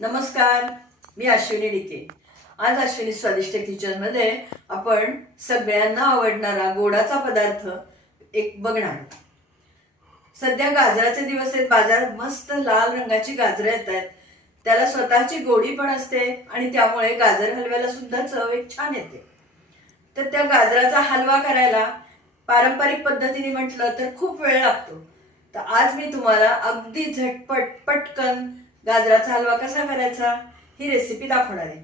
नमस्कार, मी अश्विनी डिके. आज अश्विनी स्वादिष्ट किचन मध्ये आपण सगळ्यांना आवडणारा गोडाचा पदार्थ एक बघणार. सध्या गाजराचे दिवस आहेत. बाजारात मस्त लाल रंगाची गाजरं येत आहेत. त्याला स्वतःची गोडी पण असते आणि त्यामुळे गाजर हलव्याला सुद्धा चव एक छान येते. तर त्या गाजराचा हलवा करायला पारंपरिक पद्धतीने म्हटलं तर खूप वेळ लागतो. तर आज मी तुम्हाला अगदी झटपट पटकन गाजराचा हलवा कसा करायचा ही रेसिपी दाखवणार आहे.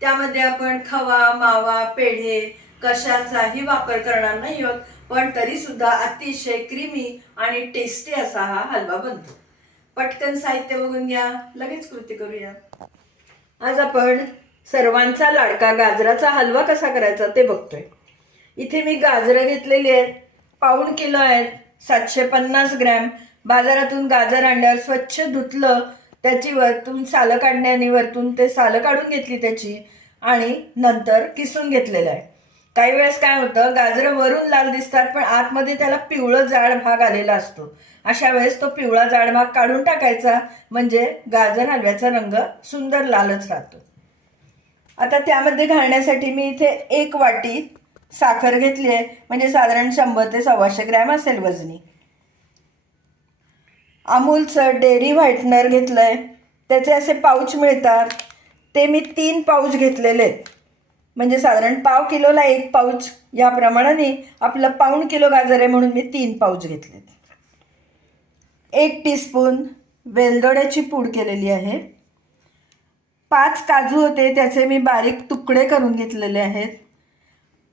त्यामध्ये आपण खवा, मावा, पेढे कशाचाही वापर करणार नाही आहोत, पण तरी सुद्धा अतिशय क्रीमी आणि टेस्टी असा हा हलवा बनतो. पटकन साहित्य बघून घ्या, लगेच कृती करूया. आज आपण सर्वांचा लाडका गाजराचा हलवा कसा करायचा ते बघतोय. इथे मी गाजरं घेतलेली आहेत, 1.5 किलो आहेत, 750 ग्रॅम. बाजारातून गाजर आणल्यावर स्वच्छ धुतलं, त्याची वरतून सालं काढण्याने वरतून ते सालं काढून घेतली त्याची आणि नंतर किसून घेतलेलं आहे. काही वेळेस काय होतं, गाजरं वरून लाल दिसतात पण आतमध्ये त्याला पिवळं जाड भाग आलेला असतो. अशा वेळेस तो पिवळा जाड भाग काढून टाकायचा, म्हणजे गाजर हलव्याचा रंग सुंदर लालच राहतो. आता त्यामध्ये घालण्यासाठी मी इथे 1 वाटी साखर घेतली आहे, म्हणजे साधारण 100 ते 125 ग्रॅम असेल वजनी. अमूलचं डेअरी व्हाईटनर घेतलंय, त्याचे असे पाऊच मिळतात, ते मी 3 पाऊच घेतलेले आहेत. म्हणजे साधारण 1/2 किलोला 1 पाऊच या प्रमाणाने आपलं 1/2 किलो गाजर आहे म्हणून मी 3 पाऊच घेतलेत. 1 टीस्पून वेलदोड्याची पूड केलेली आहे. 5 काजू होते, त्याचे मी बारीक तुकडे करून घेतलेले आहेत.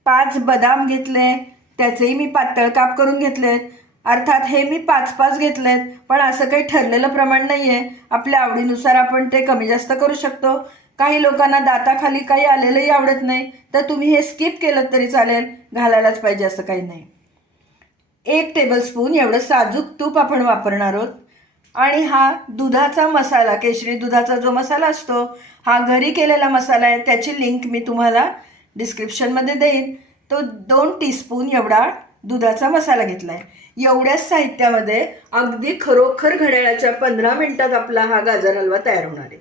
5 बदाम घेतले, त्याचेही मी पातळ काप करून घेतलेत. अर्थात हे मी 5-5 घेतलेत, पण असं काही ठरलेलं प्रमाण नाही आहे. आपल्या आवडीनुसार आपण ते कमी जास्त करू शकतो. काही लोकांना दाताखाली काही आलेलंही आवडत नाही, तर तुम्ही हे स्किप केलं तरी चालेल, घालायलाच पाहिजे असं काही नाही. 1 टेबलस्पून एवढं साजूक तूप आपण वापरणार आहोत. आणि हा दुधाचा मसाला, केशरी दुधाचा जो मसाला असतो, हा घरी केलेला मसाला आहे. त्याची लिंक मी तुम्हाला डिस्क्रिप्शनमध्ये देईन. तो 2 टीस्पून एवढा दुधाचा मसाला घेतला आहे. एवढ्याच साहित्यामध्ये अगदी खरोखर घड्याळाच्या 15 मिनिटात आपला हा गाजर हलवा तयार होणार आहे.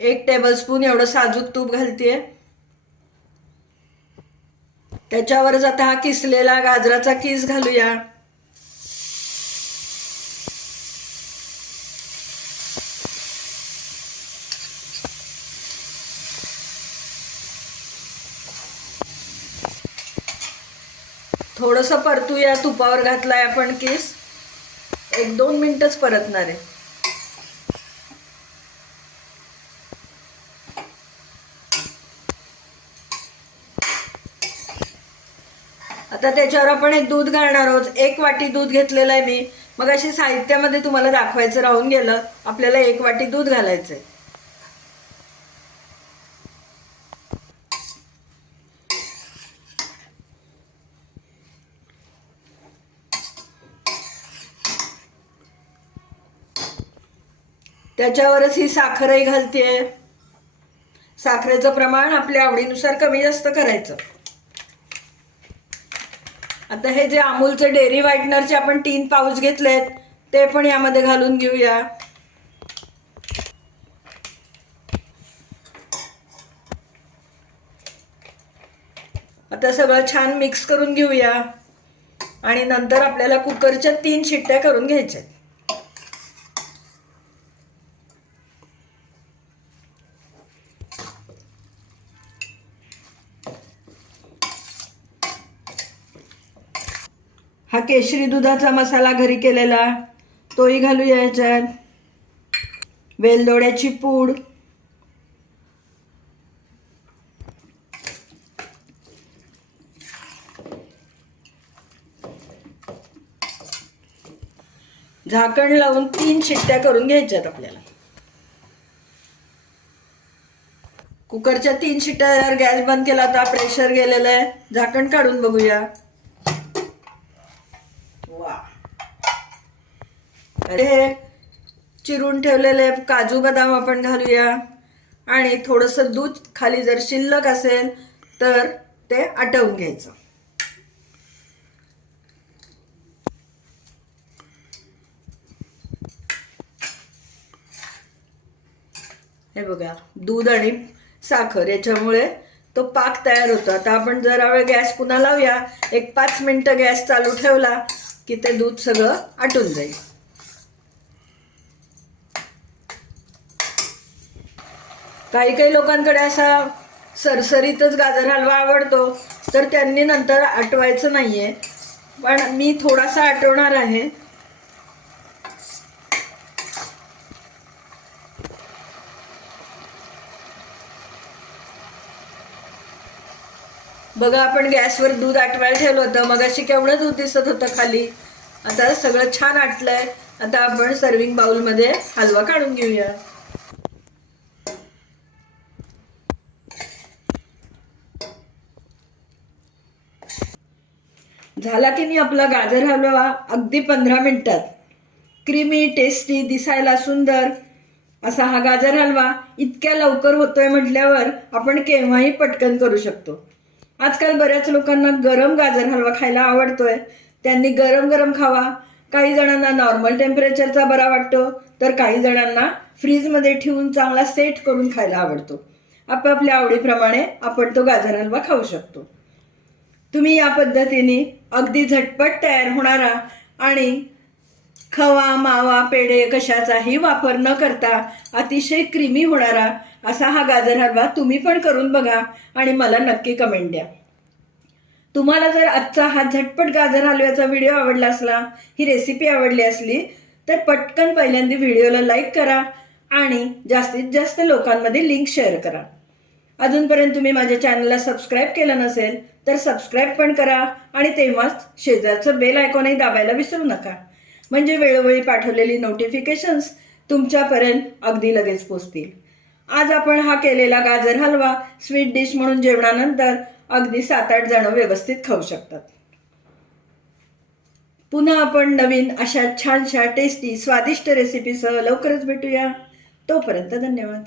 1 टेबलस्पून एवढं साजूक तूप घालतेय. त्याच्यावरच आता हा किसलेला गाजराचा किस घालूया. थोडंसं परतूया. तुपावर घातलाय आपण किस, 1-2 मिनिटच परतणार आहे. आता त्याच्यावर आपण एक दूध घालणार आहोत. 1 वाटी दूध घेतलेलं आहे मी. मग अशी साहित्यामध्ये तुम्हाला दाखवायचं राहून गेलं, आपल्याला 1 वाटी दूध घालायचंय. त्याच्यावरच ही साखरही घालतेय. साखरेचं प्रमाण आपल्या आवडीनुसार कमी जास्त करायचं. आता हे जे अमूलचे डेअरी व्हाईटनरचे आपण 3 पाऊच घेतलेत, ते पण यामध्ये घालून घेऊया. आता सगळं छान मिक्स करून घेऊया आणि नंतर आपल्याला कुकरच्या 3 शिट्ट्या करून घ्यायच्या. हा केशरी दुधाचा मसाला घरी केलेला, तोही घालूया याच्यात. वेलदोड्याची पूड, झाकण लावून 3 शिट्ट्या करून घ्यायच्यात आपल्याला. कुकरच्या 3 शिट्ट्यावर गॅस बंद केला, आता प्रेशर गेलेलं आहे. झाकण काढून बघूया. वा, हे चिरून ठेवलेले काजू बदाम आपण घालूया आणि थोडंसं दूध खाली जर शिल्लक असेल तर ते आटवून घ्यायचं. हे बघा, दूध आणि साखर याच्यामुळे तो पाक तयार होतो. आता आपण जरा वेळ गॅस पुन्हा लावूया. एक 5 मिनिटं गॅस चालू ठेवला की ते दूध सगळं आटून जाईल. काही काही लोकांकडे असा सरसरीतच गाजर हलवा आवडतो, तर त्यांनी नंतर आटवायचं नाहीये, पण मी थोडासा आटवणार आहे. बघा, आपण गॅसवर दूध आटवायला ठेवलं होतं, मगाशी केवढं दूध दिसत होतं खाली. आता सगळं छान आटलंय. आता आपण सर्विंग बाउलमध्ये हलवा काढून घेऊया. झाला की नाही आपला गाजर हलवा अगदी 15 मिनिटात. क्रीमी, टेस्टी, दिसायला सुंदर असा हा गाजर हलवा इतक्या लवकर होतोय म्हटल्यावर आपण केव्हाही पटकन करू शकतो. आजकाल बऱ्याच लोकांना गरम गाजर हलवा खायला आवडतोय. त्यांनी गरम गरम खावा. काही जणांना नॉर्मल टेम्परेचरचा बरा वाटतो, तर काही जणांना फ्रीजमध्ये ठेवून चांगला सेट करून खायला आवडतो. आपापल्या आवडीप्रमाणे आपण तो गाजर हलवा खाऊ शकतो. तुम्ही या पद्धतीने अगदी झटपट तयार होणारा आणि खवा, मावा, पेढे कशाचाही वापर न करता अतिशय क्रीमी होणारा असा हा गाजर हलवा तुम्ही पण करून बघा आणि मला नक्की कमेंट द्या. तुम्हाला जर आजचा हा झटपट गाजर हलव्याचा व्हिडिओ आवडला असला, ही रेसिपी आवडली असली, तर पटकन पहिल्यांदा व्हिडिओला लाईक करा आणि जास्तीत जास्त लोकांमध्ये लिंक शेअर करा. अजूनपर्यंत तुम्ही माझ्या चॅनलला सबस्क्राईब केलं नसेल तर सबस्क्राईब पण करा आणि तेव्हाच शेजारचं बेल आयकॉनही दाबायला विसरू नका, म्हणजे वेळोवेळी पाठवलेली नोटिफिकेशन्स तुमच्यापर्यंत अगदी लगेच पोहोचतील. आज आपण हा केलेला गाजर हलवा स्वीट डिश म्हणून जेवणानंतर अगदी 7-8 जण व्यवस्थित खाऊ शकतात. पुन्हा आपण नवीन अशा छानशा टेस्टी स्वादिष्ट रेसिपीसह लवकरच भेटूया. तोपर्यंत धन्यवाद.